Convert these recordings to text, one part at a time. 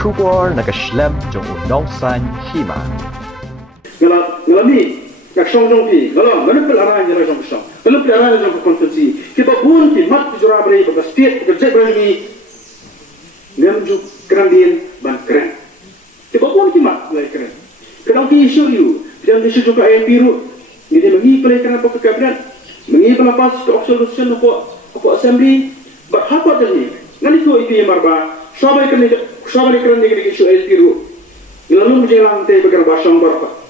kubor nakaslem jong unong san Hima. Ngalami naksong jong pi, ngalam pelaran jara jong song. Ngalam pelaran jong konferensi. Kita pun ki mat jura beri bagas state kerja beri ngam ju kerandin ban keren. Kita pun ki mat lai keren. Kadang ki isu you, dan isu juga ayat biru. Ini mengi pelai kena pokok kabinet, mengi pelapas ke observation pokok assembly. Berapa tadi? Ngani ko itu yang marba. Sabai kena isu ayat biru. Lalu menjelang teh bekerja basang berapa?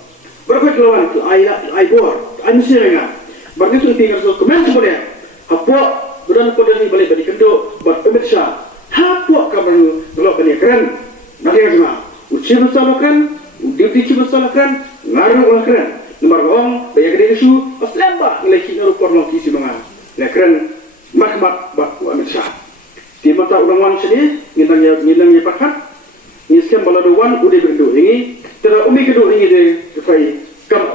Berapa kelawan ai bor, ai mesti dengar. Begitu tinggal so komen sebenarnya. Apa bukan pada ni balik balik kendo, buat Amit Shah. Apa kabar belok balik keren? Nanti semua. Uci besar keren, duty besar keren, ngaruh keren. Nomor orang banyak kena isu, aslemba nilai kita rupor long kisi menga. Keren mat buat Amit Shah. Di mata orang sini, ngilang pakat. Ni sekian baladuan udah berdua ini. Tidak umi kedua ini deh, supaya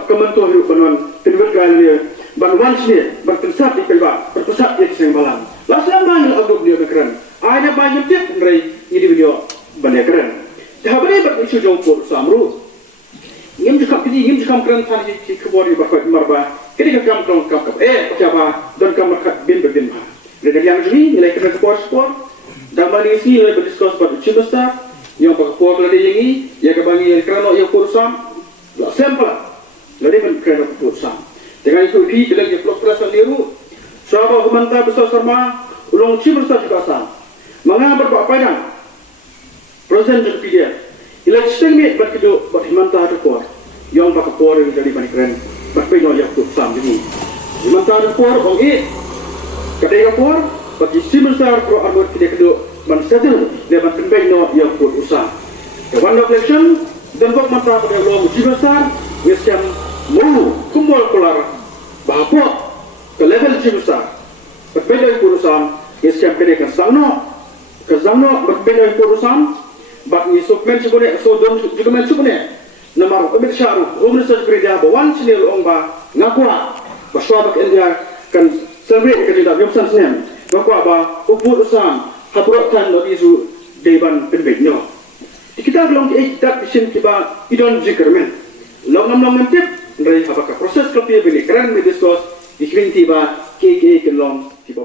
kementuan hidup banuan terlibat kali banuan sini berpusat di Paidbah, berpusat di Kisah Malam. Lalu banyak abdul dia keren. Ada banyak tiap dari ini video banyak keren. Dah beri berisu jauh samru. Ingin juga keren tadi kebori berkat marba. Ketika kamu siapa dan kamu bin. Dari yang ini nilai keren sport. Dan balik sini nilai berdiskus pada cimesta. Yang berkuat lagi ini, yang kebangi kerana yang kurusam, tak sampel. Lagi kerana kurusam. Dengan itu kita lagi peluk perasaan liru. Sahabat humantar besar sama, ulang cip besar juga sama. Mengapa berpapaian? Presiden jadi dia. Ilah setengah berkeduk berhimantar kuat. Yang berkuat yang jadi banyak keren. Berpindah yang kurusam ini. Himantar kuat, bagi kedai kuat, bagi cip besar pro armor kita keduk. Mensettle dia berpindah yang kuat usah. Kawan election dan bak mata pada long besar, macam mulu kumpul kelar bapak ke level besar. Berbeda urusan, macam beda kesangno berbeda urusan. Bak ni sukmen sebenarnya, so don juga men sebenarnya. Nama Amit Shah, Minister Kerja bawan sini long ba ngakwa. Bahasa bak India kan celebrate kerja biasa senem. Ngakwa ba urusan. Hapuran dari isu dewan perbedaan. Kita belum kita bisin kita idon jikermen. Long mentip dari apakah proses kopi beli keren mediskus dikering tiba KK kelong tiba.